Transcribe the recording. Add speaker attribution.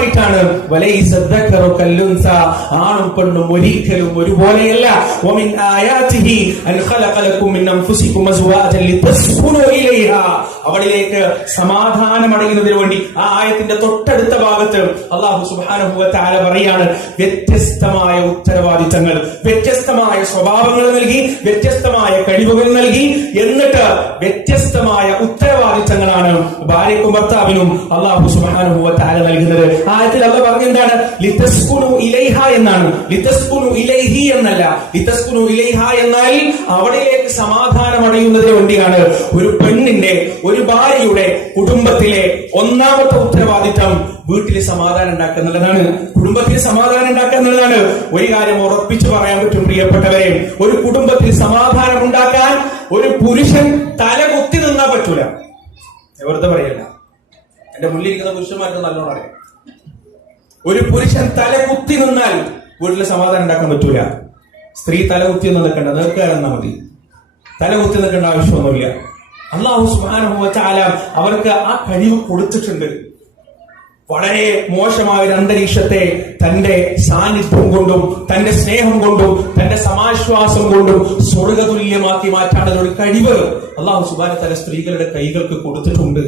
Speaker 1: വ്യക്തമായിട്ടാണ് ആണും പെണ്ണും ഒരിക്കലും ഒരുപോലെയല്ല. അവളിലേക്ക് സമാധാനം അടങ്ങുന്നതിന് വേണ്ടി ആ ആയത്തിന്റെ തൊട്ടടുത്ത ഭാഗത്ത് അള്ളാഹു സുബാനുഭവത്താല പറയാണ് വ്യത്യസ്തമായ ഉത്തരവാദിത്തങ്ങൾ വ്യത്യസ്തമായ സ്വഭാവങ്ങൾ നൽകി വ്യത്യസ്തമായ കഴിവുകൾ നൽകി എന്നിട്ട് വ്യത്യസ്തമായ ഉത്തര ഭാര്യക്കും ഭർത്താവിനും അള്ളാഹു തആല നൽകുന്നത്. ആയത്തിൽ അല്ല പറഞ്ഞെന്താണ്? ലിതസ്കുനു ഇലൈഹ എന്നാണ്. ലിതസ്കുനു ഇലൈഹി എന്നല്ല. ലിതസ്കുനു ഇലൈഹ എന്നാൽ അവിടേക്ക് സമാധാനം അടയുന്നതിന് വേണ്ടിയാണ്. ഒരു പെണ്ണിന്റെ ഒരു ഭാര്യയുടെ കുടുംബത്തിലെ ഒന്നാമത്തെ ഉത്തരവാദിത്തം വീട്ടിൽ സമാധാനം ഉണ്ടാക്കുക എന്നുള്ളതാണ്. കുടുംബത്തിൽ സമാധാനം ഉണ്ടാക്കുക എന്നുള്ളതാണ്. ഒരു കാര്യം ഉറപ്പിച്ചു പറയാൻ പറ്റും പ്രിയപ്പെട്ടവരെ. ഒരു കുടുംബത്തിൽ സമാധാനം ഉണ്ടാക്കാൻ ഒരു പുരുഷൻ തല വെറുതെ പറയല്ല. എന്റെ മുന്നിലിരിക്കുന്ന പുരുഷന്മാർക്ക് നല്ലോണം അറിയാം. ഒരു പുരുഷൻ തല കുത്തി നിന്നാൽ വീട്ടിൽ സമാധാനം ഉണ്ടാക്കാൻ പറ്റൂല. സ്ത്രീ തല കുത്തി നിന്ന് നിൽക്കണ്ട നിൽക്കാതെന്നാ മതി. തല കുത്തി നിൽക്കേണ്ട ആവശ്യമൊന്നുമില്ല. അള്ളാഹു സുബ്ഹാനഹു വ അവർക്ക് ആ കഴിവ് കൊടുത്തിട്ടുണ്ട്. വളരെ മോശമായ ഒരു അന്തരീക്ഷത്തെ തന്റെ സാന്നിധ്യം കൊണ്ടും തന്റെ സ്നേഹം കൊണ്ടും തന്റെ സമാശ്വാസം കൊണ്ടും സ്വർഗതുല്യമാക്കി മാറ്റാനുള്ള ഒരു കഴിവ് അള്ളാഹു സുബാന തല സ്ത്രീകളുടെ കൈകൾക്ക് കൊടുത്തിട്ടുണ്ട്.